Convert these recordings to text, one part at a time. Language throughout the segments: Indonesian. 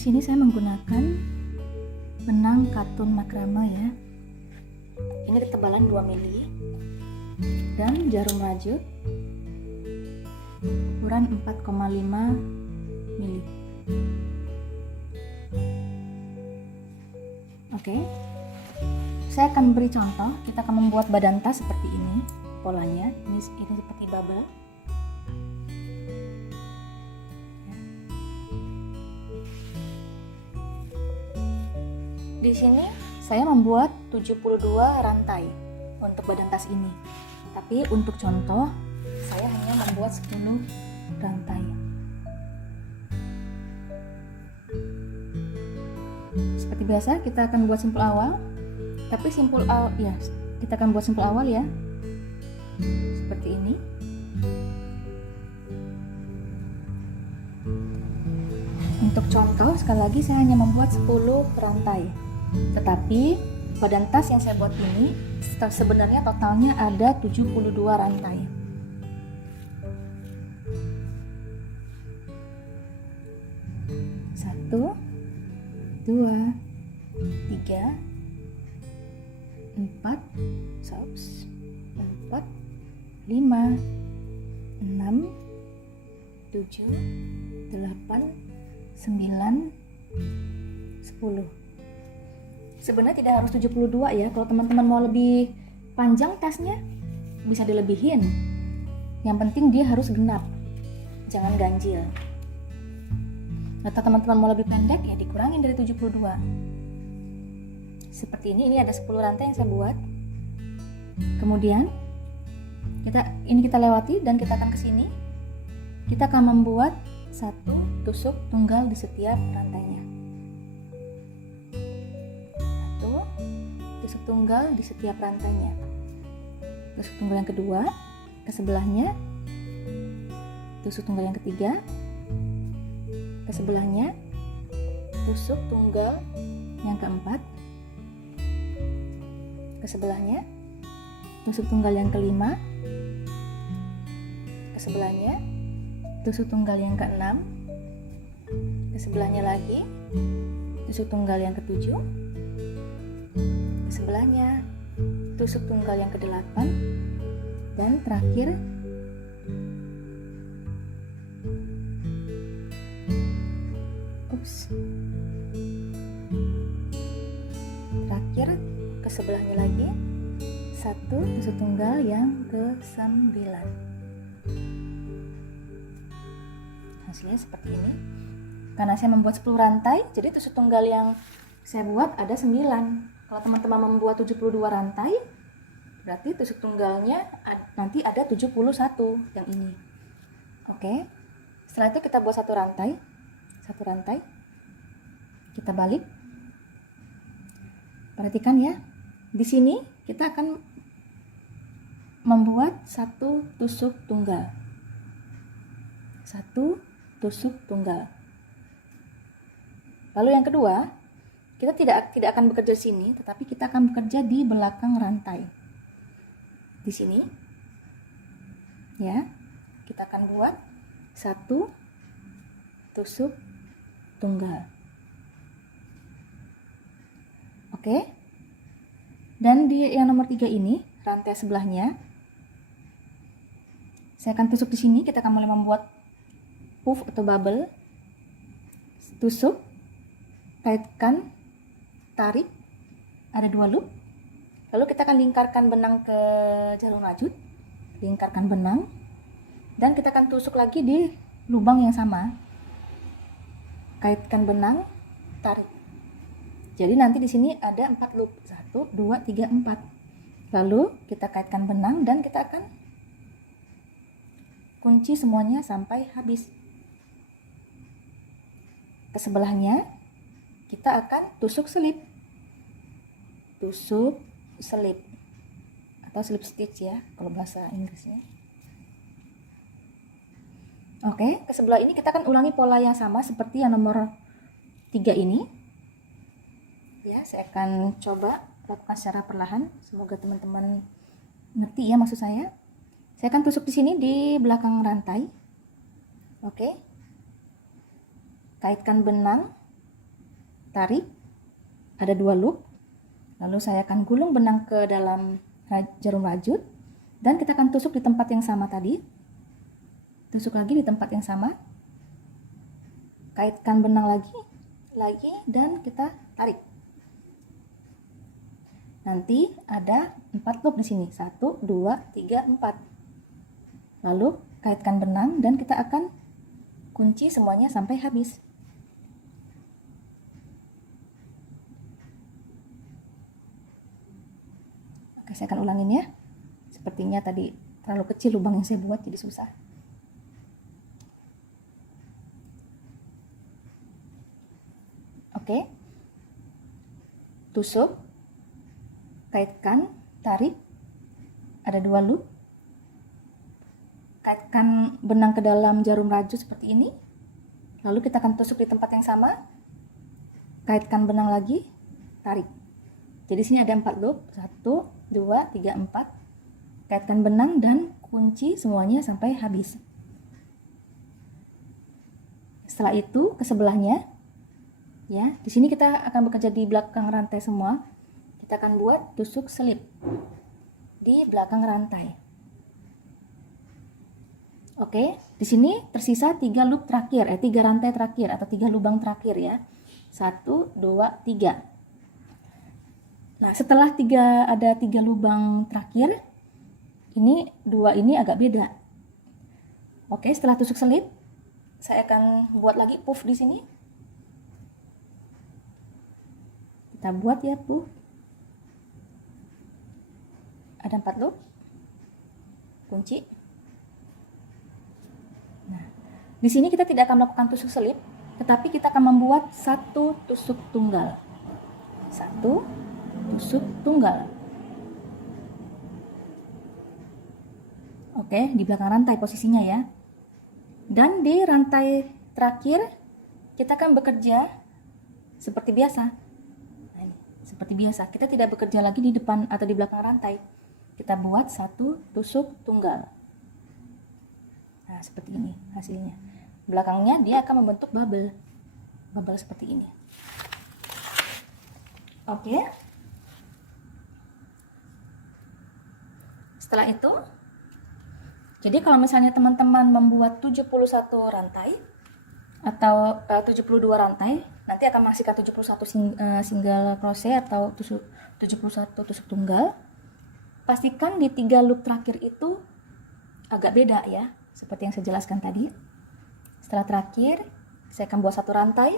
sini saya menggunakan benang katun makrame ya. Ini ketebalan 2 mili dan jarum rajut ukuran 4,5 mili. Oke. Saya akan beri contoh, kita akan membuat badan tas seperti ini polanya. Ini seperti bubble. Di sini saya membuat 72 rantai untuk badan tas ini. Tapi untuk contoh saya hanya membuat 10 rantai. Seperti biasa kita akan buat simpul awal. Tapi simpul awal ya, kita akan buat simpul awal ya. Seperti ini. Untuk contoh sekali lagi saya hanya membuat 10 rantai. Tetapi badan tas yang saya buat ini sebenarnya totalnya ada 72 rantai. Satu, dua, tiga, empat, empat, lima, enam, tujuh, delapan, 9, 10. Sebenarnya tidak harus 72 ya. Kalau teman-teman mau lebih panjang tasnya bisa dilebihin. Yang penting dia harus genap, jangan ganjil. Atau teman-teman mau lebih pendek ya dikurangin dari 72. Seperti ini ada 10 rantai yang saya buat. Kemudian kita lewati dan kita akan ke sini. Kita akan membuat satu tusuk tunggal di setiap rantainya. Satu tusuk tunggal di setiap rantainya. Tusuk tunggal yang kedua ke sebelahnya. Tusuk tunggal yang ketiga ke sebelahnya. Tusuk tunggal yang keempat ke sebelahnya. Tusuk tunggal yang kelima ke sebelahnya. Tusuk tunggal yang keenam ke sebelahnya lagi. Tusuk tunggal yang ketujuh ke sebelahnya. Tusuk tunggal yang kedelapan dan terakhir ke sebelahnya lagi. Satu tusuk tunggal yang ke-9. Hasilnya seperti ini. Karena saya membuat 10 rantai, jadi tusuk tunggal yang saya buat ada 9. Kalau teman-teman membuat 72 rantai, berarti tusuk tunggalnya nanti ada 71 yang ini. Oke. Setelah itu kita buat satu rantai. Kita balik. Perhatikan ya. Di sini kita akan membuat satu tusuk tunggal. Satu tusuk tunggal. Lalu yang kedua, kita tidak akan bekerja di sini, tetapi kita akan bekerja di belakang rantai. Di sini, ya, kita akan buat satu tusuk tunggal. Oke. Dan di yang nomor 3 ini, rantai sebelahnya, saya akan tusuk di sini. Kita akan mulai membuat puff atau bubble. Tusuk, kaitkan, tarik, ada 2 loop. Lalu kita akan lingkarkan benang ke jarum rajut, lingkarkan benang, dan kita akan tusuk lagi di lubang yang sama. Kaitkan benang, tarik. Jadi nanti di sini ada 4 loop. 1, 2, 3, 4. Lalu kita kaitkan benang dan kita akan kunci semuanya sampai habis. Ke sebelahnya kita akan tusuk selip. Tusuk selip atau slip stitch ya kalau bahasa Inggrisnya. Oke, ke sebelah ini kita akan ulangi pola yang sama seperti yang nomor 3 ini. Ya, saya akan coba lakukan secara perlahan. Semoga teman-teman ngerti ya maksud saya. Saya akan tusuk di sini di belakang rantai. Oke. Kaitkan benang tarik, ada 2 loop. Lalu saya akan gulung benang ke dalam jarum rajut dan kita akan tusuk di tempat yang sama tadi. Tusuk lagi di tempat yang sama. Kaitkan benang lagi dan kita tarik. Nanti ada 4 loop di sini. 1, 2, 3, 4. Lalu kaitkan benang dan kita akan kunci semuanya sampai habis. Oke, saya akan ulangin ya. Sepertinya tadi terlalu kecil lubang yang saya buat, jadi susah. Oke. Tusuk, kaitkan, tarik. Ada 2 loop. Kaitkan benang ke dalam jarum rajut seperti ini. Lalu kita akan tusuk di tempat yang sama. Kaitkan benang lagi, tarik. Jadi sini ada 4 loop. 1, 2, 3, 4. Kaitkan benang dan kunci semuanya sampai habis. Setelah itu ke sebelahnya, ya, di sini kita akan bekerja di belakang rantai semua. Kita akan buat tusuk selip di belakang rantai. Oke, di sini tersisa 3 loop terakhir, 3 rantai terakhir atau 3 lubang terakhir ya. 1, 2, 3. Nah, setelah ada 3 lubang terakhir, ini 2 ini agak beda. Oke, setelah tusuk selip, saya akan buat lagi puff di sini. Kita buat ya puff. Ada 4 loop. Kunci. Nah, di sini kita tidak akan melakukan tusuk selip, tetapi kita akan membuat 1 tusuk tunggal. 1 tusuk tunggal. Oke, di belakang rantai posisinya ya. Dan di rantai terakhir kita akan bekerja seperti biasa. Nah, ini, seperti biasa. Kita tidak bekerja lagi di depan atau di belakang rantai. Kita buat 1 tusuk tunggal. Nah, seperti ini hasilnya. Belakangnya dia akan membentuk bubble. Bubble seperti ini. Oke. Setelah itu, jadi kalau misalnya teman-teman membuat 71 rantai atau 72 rantai, nanti akan menghasilkan 71 single crochet atau 71 tusuk tunggal. Pastikan di 3 loop terakhir itu agak beda ya, seperti yang saya jelaskan tadi. Setelah terakhir, saya akan buat 1 rantai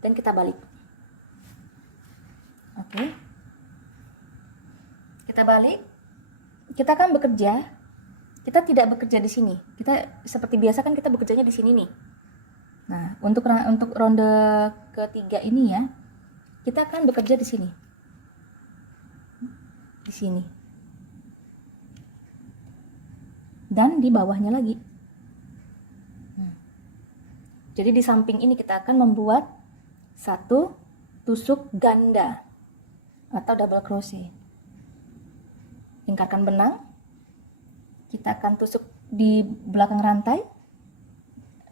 dan kita balik. Oke. Kita balik, kita akan bekerja. Kita tidak bekerja di sini. Kita seperti biasa kan kita bekerjanya di sini nih. Nah, untuk ronde ketiga ini ya, kita akan bekerja di sini. Di sini. Dan di bawahnya lagi. Jadi di samping ini kita akan membuat 1 tusuk ganda atau double crochet. Lingkarkan benang, kita akan tusuk di belakang rantai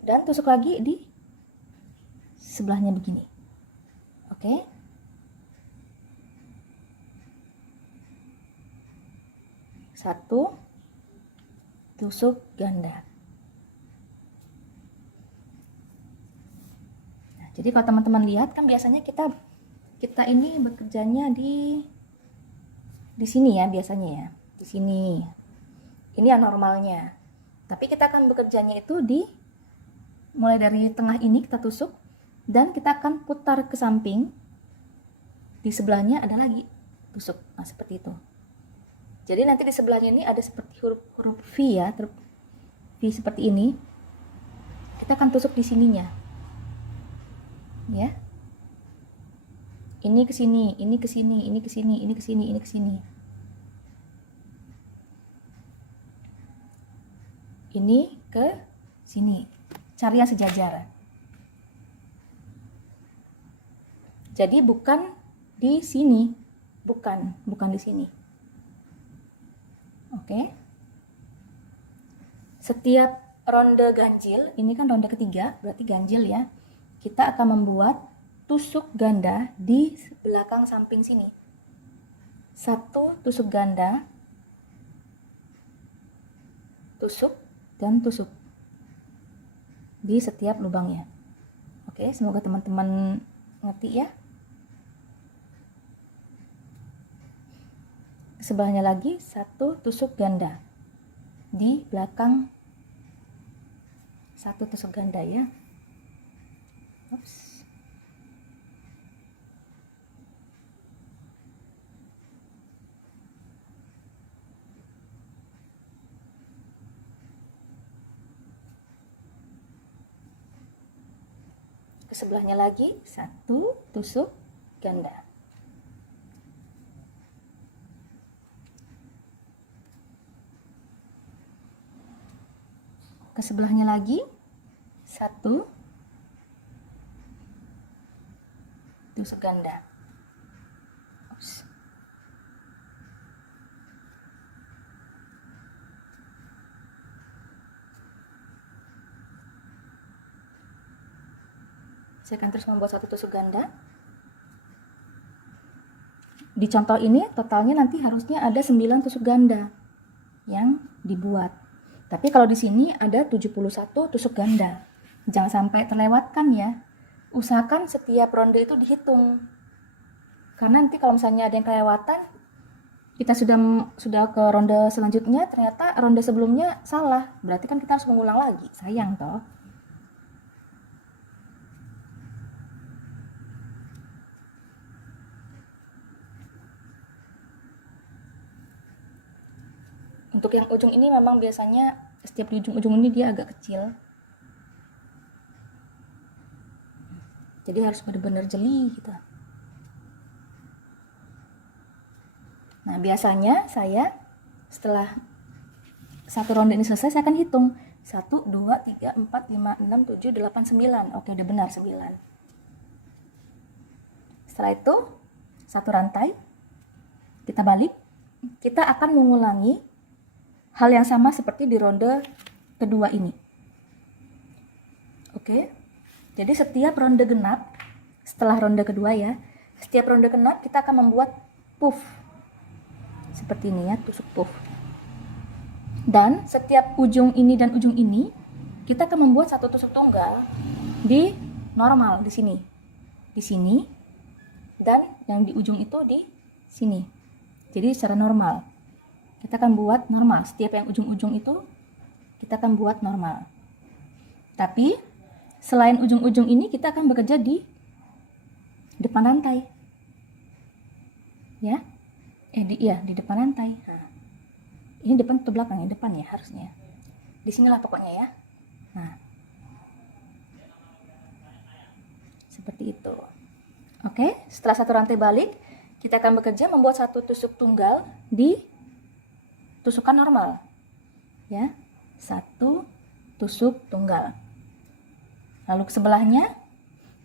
dan tusuk lagi di sebelahnya begini. Oke. Satu tusuk ganda. Nah, jadi kalau teman-teman lihat kan biasanya kita ini bekerjanya di sini ya biasanya ya, di sini. Ini yang normalnya. Tapi kita akan bekerjanya itu mulai dari tengah ini kita tusuk dan kita akan putar ke samping. Di sebelahnya ada lagi tusuk. Nah, seperti itu. Jadi nanti di sebelahnya ini ada seperti huruf V ya, V seperti ini. Kita akan tusuk di sininya. Ya. Ini ke sini, ini ke sini, ini ke sini, ini ke sini, ini ke sini. Ini ke sini. Cari yang sejajar. Jadi bukan di sini, bukan di sini. Oke. Setiap ronde ganjil, ini kan ronde ketiga, berarti ganjil ya. kita akan membuat tusuk ganda di belakang samping sini. 1 tusuk ganda, tusuk, dan tusuk di setiap lubangnya. Oke, semoga teman-teman ngerti ya. Sebelahnya lagi 1 tusuk ganda di belakang 1 tusuk ganda ya. Ups. Ke sebelahnya lagi 1 tusuk ganda. Ke sebelahnya lagi 1 tusuk ganda. Ups. Saya akan terus membuat 1 tusuk ganda. Di contoh ini totalnya nanti harusnya ada 9 tusuk ganda yang dibuat. Tapi kalau di sini ada 71 tusuk ganda. Jangan sampai terlewatkan ya. Usahakan setiap ronde itu dihitung. Karena nanti kalau misalnya ada yang kelewatan, kita sudah ke ronde selanjutnya, ternyata ronde sebelumnya salah. Berarti kan kita harus mengulang lagi. Sayang toh. Untuk yang ujung ini memang biasanya setiap di ujung-ujung ini dia agak kecil. Jadi harus benar-benar jeli gitu. Nah, biasanya saya setelah 1 ronde ini selesai, saya akan hitung 1, 2, 3, 4, 5, 6, 7, 8, 9. Oke, udah benar 9. Setelah itu 1 rantai, kita balik. Kita akan mengulangi hal yang sama seperti di ronde kedua ini. Oke. Jadi setiap ronde genap, setelah ronde kedua ya, setiap ronde genap kita akan membuat puff. Seperti ini ya, tusuk puff. Dan setiap ujung ini dan ujung ini, kita akan membuat 1 tusuk tunggal di normal di sini. Di sini, dan yang di ujung itu di sini. Jadi secara normal. Kita akan buat normal. Setiap yang ujung-ujung itu kita akan buat normal. Tapi selain ujung-ujung ini kita akan bekerja di depan rantai. Ya. Di depan rantai. Nah. Ini depan atau belakang ya? Depan ya harusnya. Di sinilah pokoknya ya. Nah. Seperti itu. Oke, setelah 1 rantai balik, kita akan bekerja membuat 1 tusuk tunggal di tusukan normal ya, 1 tusuk tunggal. Lalu ke sebelahnya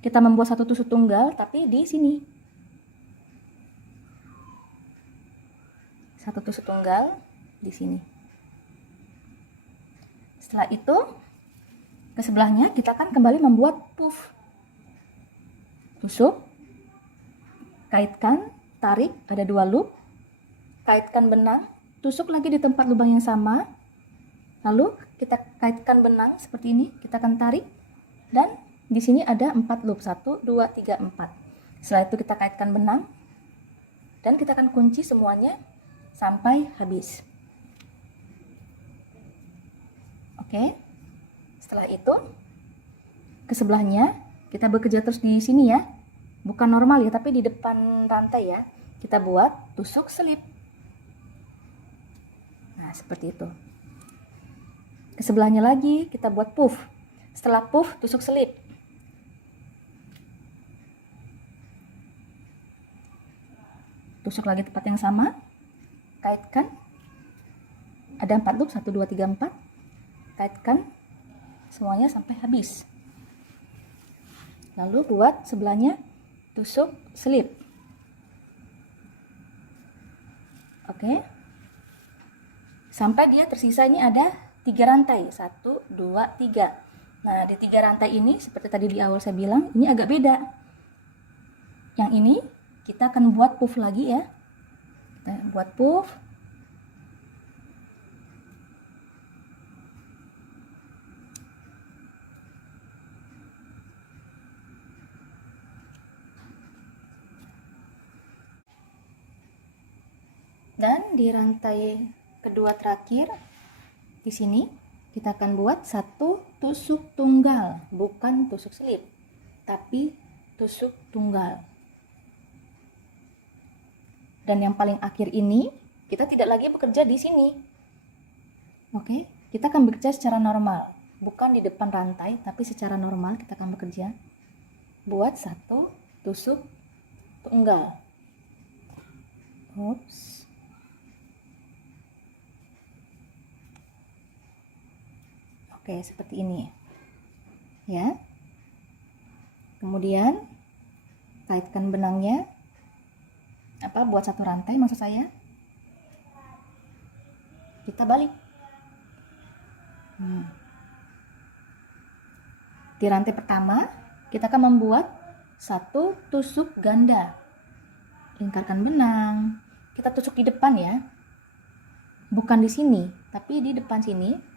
kita membuat 1 tusuk tunggal tapi di sini, 1 tusuk tunggal di sini. Setelah itu ke sebelahnya kita akan kembali membuat puff. Tusuk, kaitkan, tarik, ada 2 loop, kaitkan benang, tusuk lagi di tempat lubang yang sama, lalu kita kaitkan benang seperti ini, kita akan tarik, dan di sini ada 4 loop, 1, 2, 3, 4. Setelah itu kita kaitkan benang, dan kita akan kunci semuanya sampai habis. Oke, setelah itu ke sebelahnya kita bekerja terus di sini ya, bukan normal ya, tapi di depan rantai ya, kita buat tusuk selip. Nah, seperti itu. Ke sebelahnya lagi kita buat puff. Setelah puff, tusuk selip. Tusuk lagi tempat yang sama. Kaitkan. Ada 4 loop, 1, 2, 3, 4. Kaitkan semuanya sampai habis. Lalu buat sebelahnya tusuk selip. Oke. Sampai dia tersisa ini ada 3 rantai, 1, 2, 3. Nah, di 3 rantai ini seperti tadi di awal saya bilang, ini agak beda. Yang ini kita akan buat puff lagi ya. Kita buat puff. Dan di rantai kedua terakhir di sini kita akan buat satu tusuk tunggal, bukan tusuk selip, tapi tusuk tunggal. Dan yang paling akhir ini kita tidak lagi bekerja di sini. Oke, kita akan bekerja secara normal, bukan di depan rantai, tapi secara normal kita akan bekerja. Buat satu tusuk tunggal. Oops. Oke, seperti ini ya. Kemudian kaitkan benangnya, buat satu rantai maksud saya. Kita balik. Di rantai pertama kita akan membuat satu tusuk ganda. Lingkarkan benang, kita tusuk di depan ya, bukan di sini, tapi di depan sini.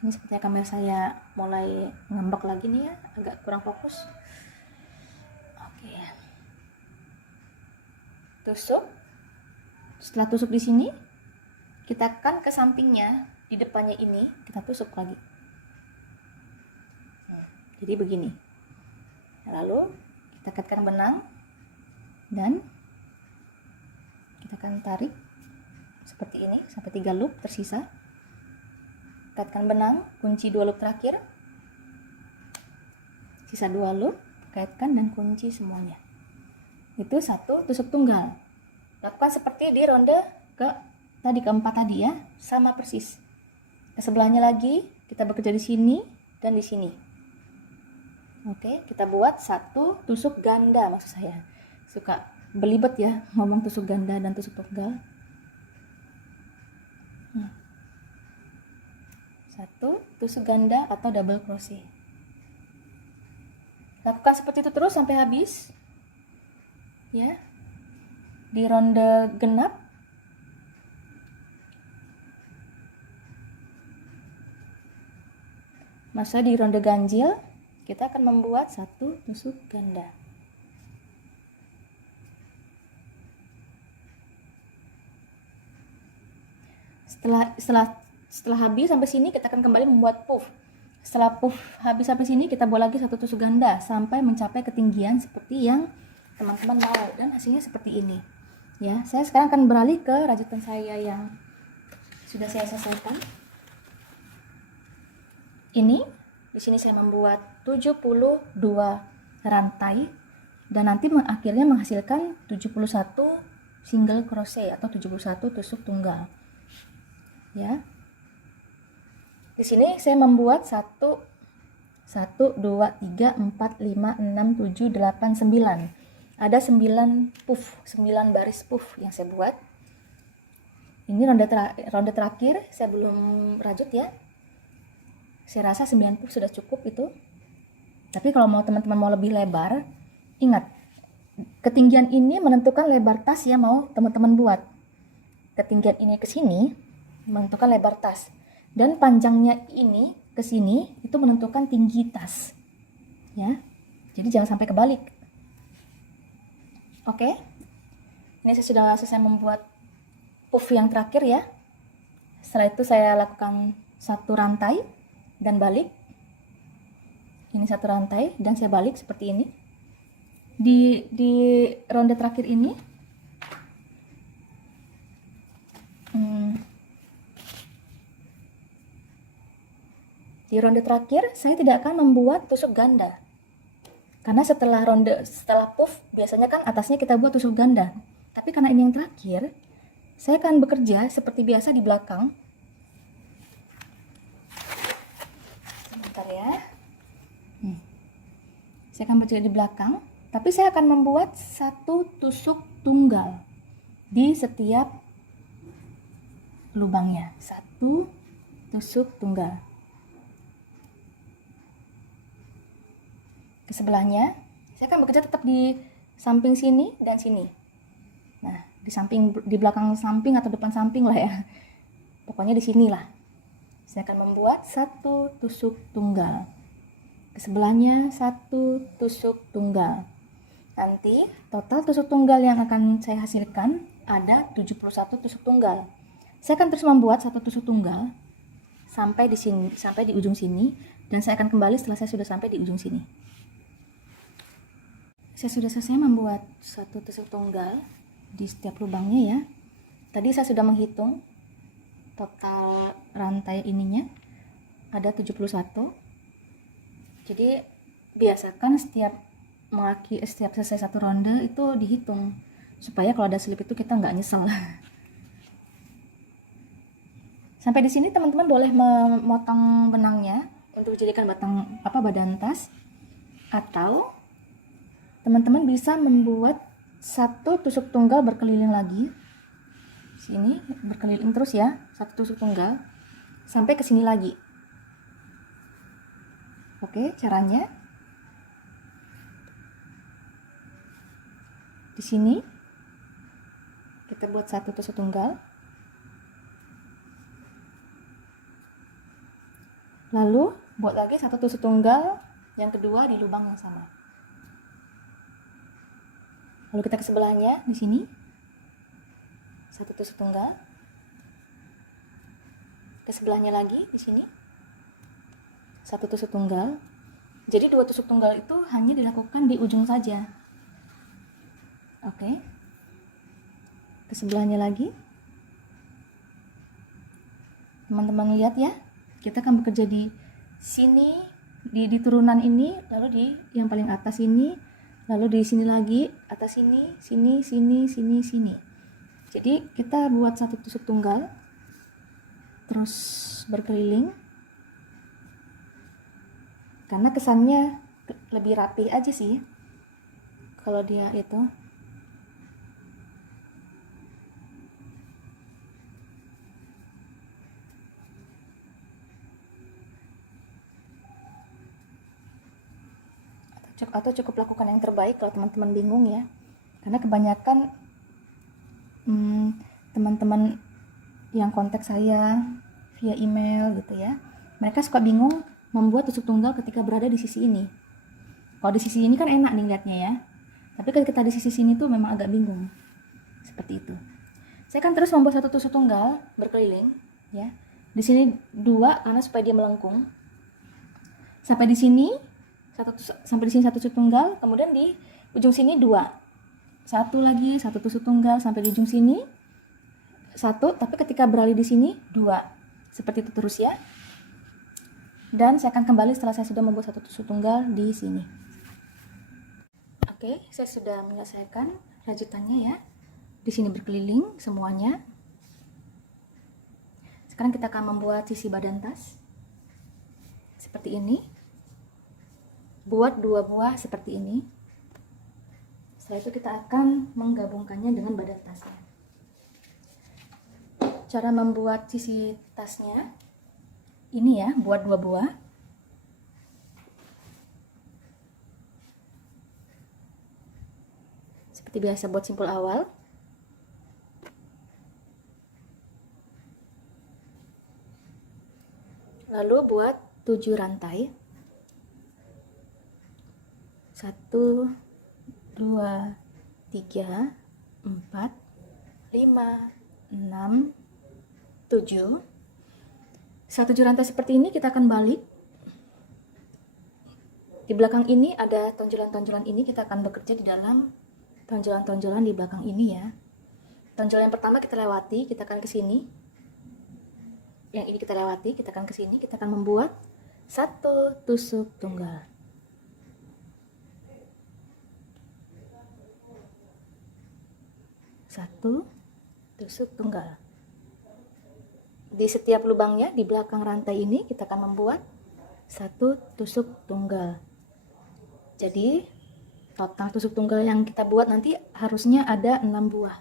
Ini sepertinya kamera saya mulai ngambek lagi nih ya, agak kurang fokus. Oke. Tusuk. Setelah tusuk di sini, kita akan ke sampingnya, di depannya ini kita tusuk lagi. Jadi begini. Lalu kita kaitkan benang dan kita akan tarik seperti ini sampai 3 loop tersisa. Kaitkan benang, kunci 2 loop terakhir, sisa 2 loop, kaitkan dan kunci semuanya. Itu satu tusuk tunggal. Lakukan seperti di ronde keempat tadi ya, sama persis. Ke sebelahnya lagi kita bekerja di sini dan di sini. Oke, kita buat satu tusuk ganda, maksud saya. Suka belibet ya ngomong tusuk ganda dan tusuk tunggal. Satu tusuk ganda atau double crochet. Lakukan seperti itu terus sampai habis ya. Di ronde genap di ronde ganjil kita akan membuat satu tusuk ganda. Setelah habis sampai sini kita akan kembali membuat puff. Setelah puff habis sampai sini kita buat lagi satu tusuk ganda sampai mencapai ketinggian seperti yang teman-teman mau, dan hasilnya seperti ini. Ya, saya sekarang akan beralih ke rajutan saya yang sudah saya selesaikan. Ini di sini saya membuat 72 rantai dan nanti akhirnya menghasilkan 71 single crochet atau 71 tusuk tunggal. Ya. Di sini saya membuat 1 2 3 4 5 6 7 8 9. Ada 9 puff, 9 baris puff yang saya buat. Ini ronde terakhir, saya belum rajut ya. Saya rasa 9 puff sudah cukup itu. Tapi kalau teman-teman mau lebih lebar, ingat, ketinggian ini menentukan lebar tas ya mau teman-teman buat. Ketinggian ini ke sini menentukan lebar tas. Dan panjangnya ini ke sini itu menentukan tinggi tas. Ya. Jadi jangan sampai kebalik. Oke. Ini saya sudah selesai membuat puff yang terakhir ya. Setelah itu saya lakukan satu rantai dan balik. Ini satu rantai dan saya balik seperti ini. Di ronde terakhir ini di ronde terakhir saya tidak akan membuat tusuk ganda. Karena setelah puff biasanya kan atasnya kita buat tusuk ganda. Tapi karena ini yang terakhir, saya akan bekerja seperti biasa di belakang. Sebentar ya. Saya akan bekerja di belakang, tapi saya akan membuat satu tusuk tunggal di setiap lubangnya. Satu tusuk tunggal. ke sebelahnya. Saya akan bekerja tetap di samping sini dan sini. Nah, di belakang samping atau depan samping lah ya. Pokoknya di sini lah. Saya akan membuat 1 tusuk tunggal. Ke sebelahnya 1 tusuk tunggal. Nanti total tusuk tunggal yang akan saya hasilkan ada 71 tusuk tunggal. Saya akan terus membuat 1 tusuk tunggal sampai di sini, sampai di ujung sini, dan saya akan kembali setelah saya sudah sampai di ujung sini. Saya sudah selesai membuat 1 tusuk tunggal di setiap lubangnya ya. Tadi saya sudah menghitung total rantai ininya ada 71. Jadi biasakan setiap selesai 1 ronde itu dihitung, supaya kalau ada slip itu kita nggak nyesel. Sampai di sini teman-teman boleh memotong benangnya untuk dijadikan badan tas, atau teman-teman bisa membuat 1 tusuk tunggal berkeliling lagi. Sini berkeliling terus ya, 1 tusuk tunggal sampai ke sini lagi. Oke, caranya di sini kita buat 1 tusuk tunggal, lalu buat lagi 1 tusuk tunggal yang kedua di lubang yang sama. Lalu kita ke sebelahnya di sini 1 tusuk tunggal, ke sebelahnya lagi di sini 1 tusuk tunggal. Jadi 2 tusuk tunggal itu hanya dilakukan di ujung saja. Oke, ke sebelahnya lagi. Teman-teman lihat ya, kita akan bekerja di sini, di turunan ini, lalu di yang paling atas ini, lalu di sini lagi, atas sini, sini, sini, sini, sini. Jadi kita buat 1 tusuk tunggal, terus berkeliling, karena kesannya lebih rapi aja sih kalau dia itu. Atau cukup lakukan yang terbaik kalau teman-teman bingung ya, karena kebanyakan teman-teman yang kontak saya via email gitu ya, mereka suka bingung membuat tusuk tunggal ketika berada di sisi ini. Kalau di sisi ini kan enak nih lihatnya ya, tapi ketika di sisi sini tuh memang agak bingung. Seperti itu. Saya akan terus membuat 1 tusuk tunggal berkeliling ya. Di sini 2 karena supaya dia melengkung. Sampai di sini sampai di sini 1 tusuk tunggal, kemudian di ujung sini 2. 1 lagi, 1 tusuk tunggal sampai di ujung sini 1, tapi ketika beralih di sini 2. Seperti itu terus ya. Dan saya akan kembali setelah saya sudah membuat 1 tusuk tunggal di sini. Oke, saya sudah menyelesaikan rajutannya ya. Di sini berkeliling semuanya. Sekarang kita akan membuat sisi badan tas. Seperti ini. Buat 2 buah seperti ini. Setelah itu kita akan menggabungkannya dengan badan tasnya. Cara membuat sisi tasnya ini ya, buat 2 buah. Seperti biasa buat simpul awal. Lalu buat 7 rantai. 1, 2, 3, 4, 5, 6, 7. Setelah 7 rantai seperti ini kita akan balik. Di belakang ini ada tonjolan-tonjolan ini, kita akan bekerja di dalam tonjolan-tonjolan di belakang ini ya. Tonjolan yang pertama kita lewati, kita akan ke sini. Yang ini kita lewati, kita akan ke sini, kita akan membuat 1 tusuk tunggal. Satu tusuk tunggal. Di setiap lubangnya di belakang rantai ini kita akan membuat 1 tusuk tunggal. Jadi total tusuk tunggal yang kita buat nanti harusnya ada 6 buah.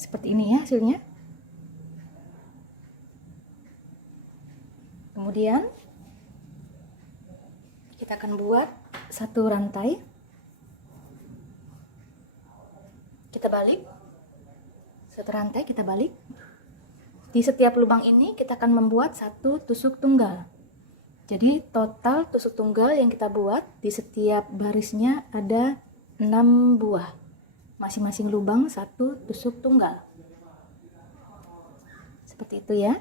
Seperti ini ya hasilnya. Kemudian kita akan buat satu rantai. Kita balik. Satu rantai kita balik. Di setiap lubang ini kita akan membuat satu tusuk tunggal. Jadi total tusuk tunggal yang kita buat di setiap barisnya ada 6 buah. Masing-masing lubang satu tusuk tunggal. Seperti itu ya.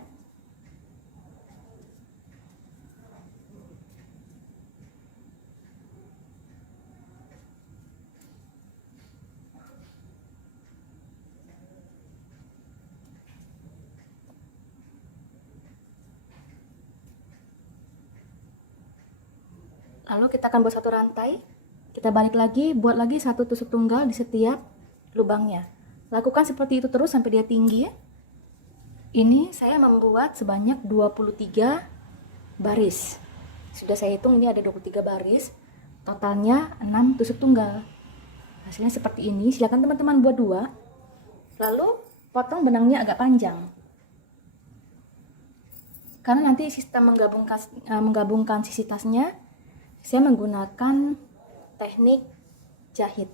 Lalu kita akan buat satu rantai, kita balik lagi, buat lagi satu tusuk tunggal di setiap lubangnya. Lakukan seperti itu terus sampai dia tinggi ya. Ini saya membuat sebanyak 23 baris. Sudah saya hitung ini ada 23 baris, totalnya 6 tusuk tunggal. Hasilnya seperti ini. Silakan teman-teman buat 2. Lalu potong benangnya agak panjang. Karena nanti sistem menggabungkan sisi tasnya, saya menggunakan teknik jahit.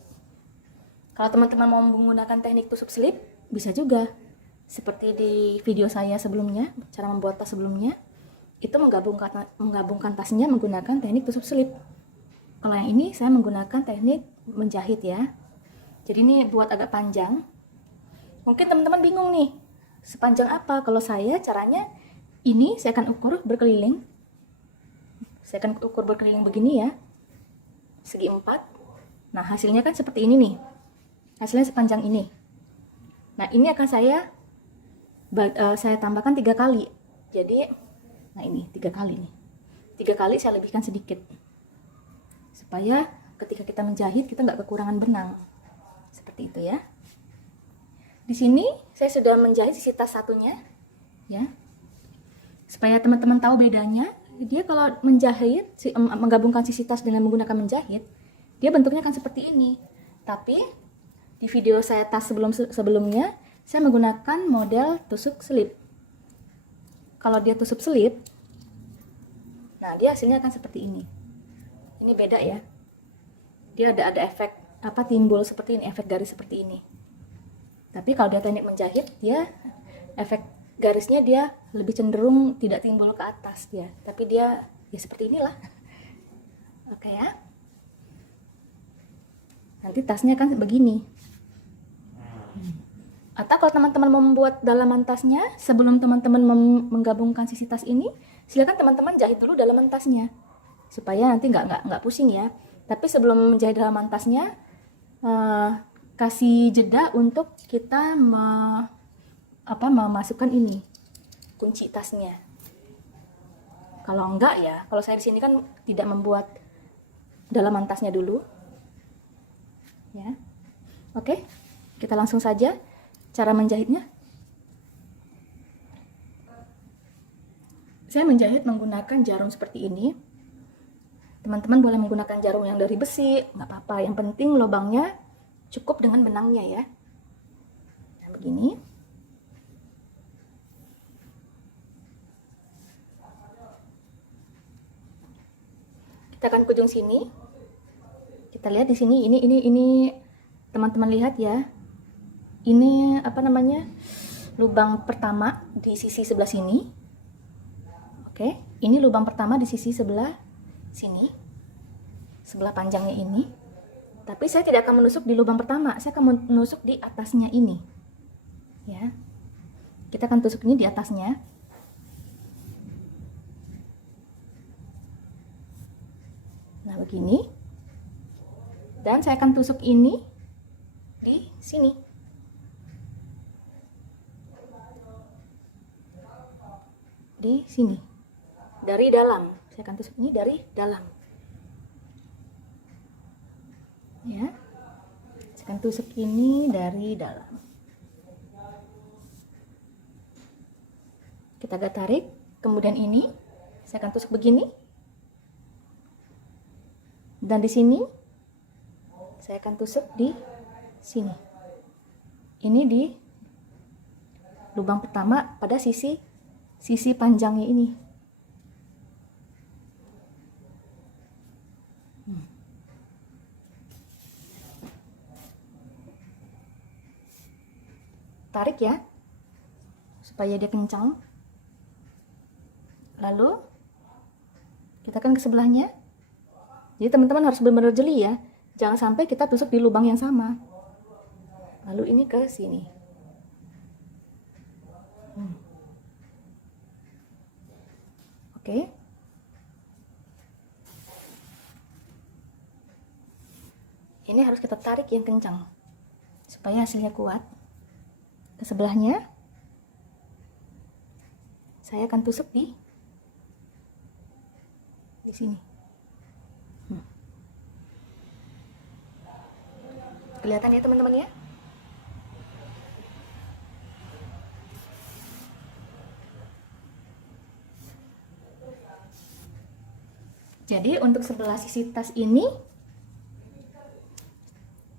Kalau teman-teman mau menggunakan teknik tusuk selip, bisa juga. Seperti di video saya sebelumnya, cara membuat tas sebelumnya, itu menggabungkan tasnya menggunakan teknik tusuk selip. Kalau yang ini saya menggunakan teknik menjahit ya. Jadi ini buat agak panjang. Mungkin teman-teman bingung nih, sepanjang apa? Kalau saya caranya ini saya akan ukur berkeliling. Saya akan ukur berkeliling begini ya, segi 4. Nah hasilnya kan seperti ini nih, hasilnya sepanjang ini. Nah ini akan saya tambahkan 3 kali. Jadi nah ini 3 kali nih, 3 kali saya lebihkan sedikit supaya ketika kita menjahit kita nggak kekurangan benang. Seperti itu ya. Di sini saya sudah menjahit sisi tas satunya ya, supaya teman-teman tahu bedanya. Dia kalau menjahit, menggabungkan sisi tas dengan menggunakan menjahit, dia bentuknya akan seperti ini. Tapi di video saya tas sebelumnya, saya menggunakan model tusuk selip. Kalau dia tusuk selip, nah dia hasilnya akan seperti ini. Ini beda ya. Dia ada efek timbul seperti ini, efek garis seperti ini. Tapi kalau dia teknik menjahit, dia efek garisnya dia lebih cenderung tidak timbul ke atas dia, tapi dia ya seperti inilah. Oke ya. Nanti tasnya kan begini. Atau kalau teman-teman mau membuat dalaman tasnya, sebelum teman-teman menggabungkan sisi tas ini, silakan teman-teman jahit dulu dalaman tasnya supaya nanti nggak pusing ya. Tapi sebelum menjahit dalaman tasnya, kasih jeda untuk kita memasukkan ini kunci tasnya. Kalau enggak ya, kalau saya di sini kan tidak membuat dalaman tasnya dulu ya. Oke, kita langsung saja cara menjahitnya. Saya menjahit menggunakan jarum seperti ini. Teman-teman boleh menggunakan jarum yang dari besi, nggak apa-apa, yang penting lubangnya cukup dengan benangnya ya. Nah begini. Kita akan ke ujung sini. Kita lihat di sini, ini teman-teman lihat ya. Ini lubang pertama di sisi sebelah sini. Oke, ini lubang pertama di sisi sebelah sini, sebelah panjangnya ini. Tapi saya tidak akan menusuk di lubang pertama, saya akan menusuk di atasnya ini. Ya, kita akan tusuk ini di atasnya. Nah begini, dan saya akan tusuk ini di sini. Di sini, dari dalam. Saya akan tusuk ini dari dalam. Ya, saya akan tusuk ini dari dalam. Kita agak tarik, kemudian ini saya akan tusuk begini. Dan di sini saya akan tusuk di sini. Ini di lubang pertama pada sisi panjangnya ini. Tarik ya, supaya dia kencang. Lalu kita akan ke sebelahnya. Jadi teman-teman harus benar-benar jeli ya, jangan sampai kita tusuk di lubang yang sama. Lalu ini ke sini. Oke. Ini harus kita tarik yang kencang supaya hasilnya kuat. Ke sebelahnya saya akan tusuk di sini. Kelihatan ya teman-teman ya? Jadi untuk sebelah sisi tas ini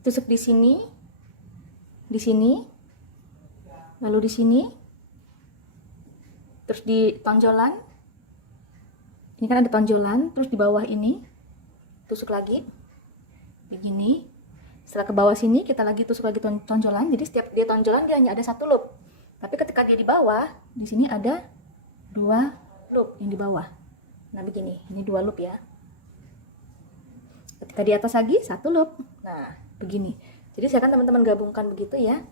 tusuk di sini, lalu di sini, terus di tonjolan. Ini kan ada tonjolan, terus di bawah ini tusuk lagi, begini. Setelah ke bawah sini kita lagi tusuk lagi tonjolan. Jadi setiap dia tonjolan dia hanya ada satu loop. Tapi ketika dia di bawah, di sini ada 2 loop yang di bawah. Nah begini, ini 2 loop ya. Ketika di atas lagi 1 loop. Nah begini. Jadi saya akan teman-teman gabungkan begitu ya.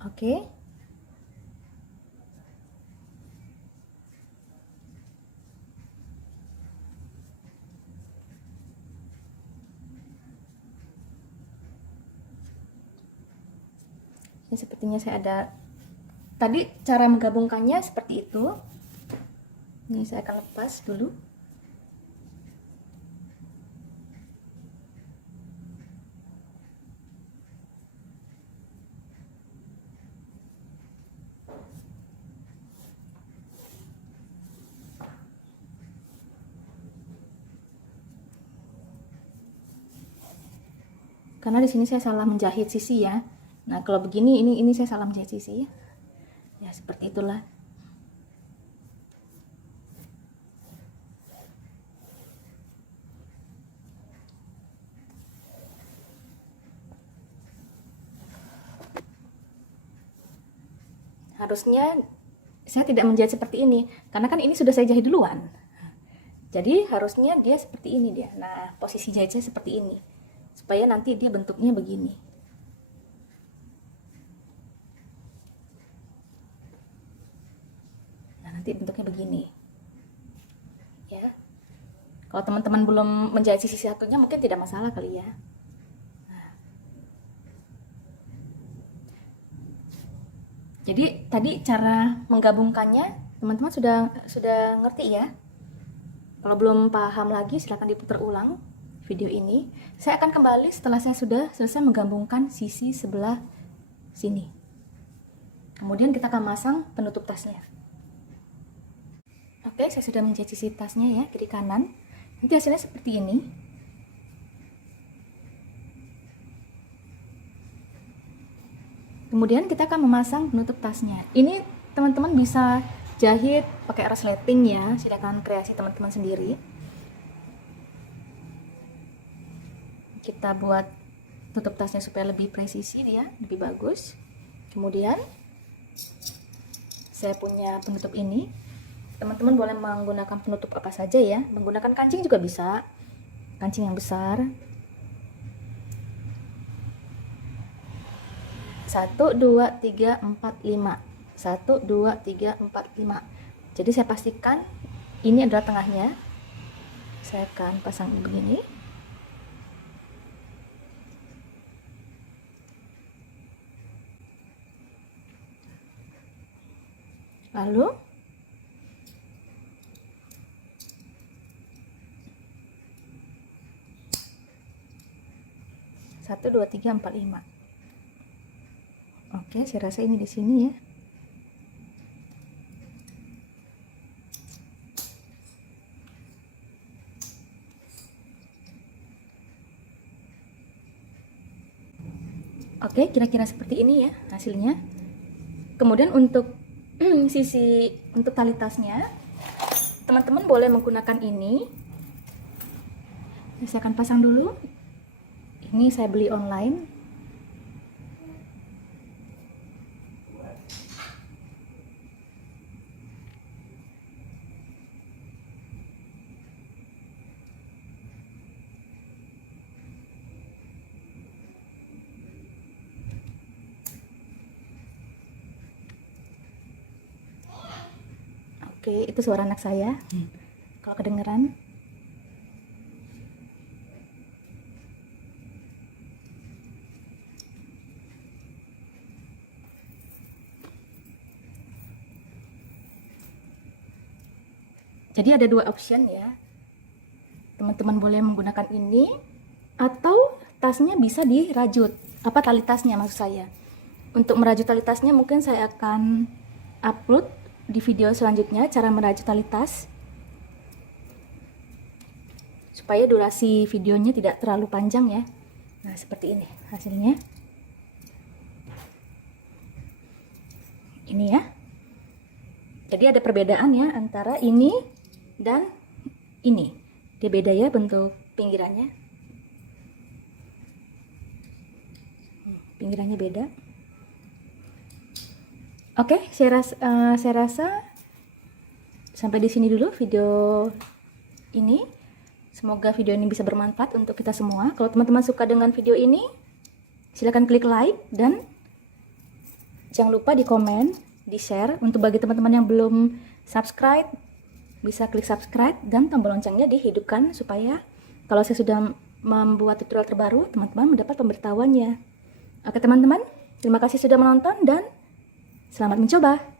Oke. Ini sepertinya saya ada. Tadi cara menggabungkannya seperti itu. Ini saya akan lepas dulu. Karena di sini saya salah menjahit sisi ya. Nah, kalau begini ini saya salah menjahit sisi ya. Ya, seperti itulah. Harusnya saya tidak menjahit seperti ini, karena kan ini sudah saya jahit duluan. Jadi harusnya dia seperti ini dia. Nah, posisi jahitnya seperti ini. Supaya nanti dia bentuknya begini. Nah, nanti bentuknya begini. Ya. Kalau teman-teman belum menjahit sisi satunya mungkin tidak masalah kali ya. Nah. Jadi tadi cara menggabungkannya teman-teman sudah ngerti ya. Kalau belum paham lagi silahkan diputar ulang video ini. Saya akan kembali setelah saya sudah selesai menggabungkan sisi sebelah sini. Kemudian kita akan masang penutup tasnya. Oke, saya sudah menjahit sisi tasnya ya, kiri kanan. Nanti hasilnya seperti ini. Kemudian kita akan memasang penutup tasnya. Ini teman-teman bisa jahit pakai resleting ya, silakan kreasi teman-teman sendiri. Kita buat tutup tasnya supaya lebih presisi dia, lebih bagus. Kemudian saya punya penutup ini. Teman-teman boleh menggunakan penutup apa saja ya, menggunakan kancing juga bisa, kancing yang besar. 1, 2, 3, 4, 5. 1, 2, 3, 4, 5. Jadi saya pastikan ini adalah tengahnya. Saya akan pasang begini. Lalu 1, 2, 3, 4, 5. Oke, saya rasa ini di sini ya. Oke, kira-kira seperti ini ya hasilnya. Kemudian untuk untuk tali tasnya, teman-teman boleh menggunakan ini. Saya akan pasang dulu. Ini saya beli online. Oke, itu suara anak saya. Kalau kedengeran. Jadi ada dua option ya. Teman-teman boleh menggunakan ini atau tasnya bisa dirajut. Apa tali tasnya maksud saya. Untuk merajut tali tasnya mungkin saya akan upload di video selanjutnya cara merajut tali tas, supaya durasi videonya tidak terlalu panjang ya. Nah, seperti ini hasilnya. Ini ya. Jadi ada perbedaan ya antara ini dan ini. Dia beda ya bentuk pinggirannya. Pinggirannya beda. Oke, saya rasa sampai di sini dulu video ini. Semoga video ini bisa bermanfaat untuk kita semua. Kalau teman-teman suka dengan video ini, silahkan klik like dan jangan lupa di komen, di share. Untuk bagi teman-teman yang belum subscribe, bisa klik subscribe dan tombol loncengnya dihidupkan supaya kalau saya sudah membuat tutorial terbaru, teman-teman mendapat pemberitahuannya. Oke teman-teman, terima kasih sudah menonton dan selamat mencoba.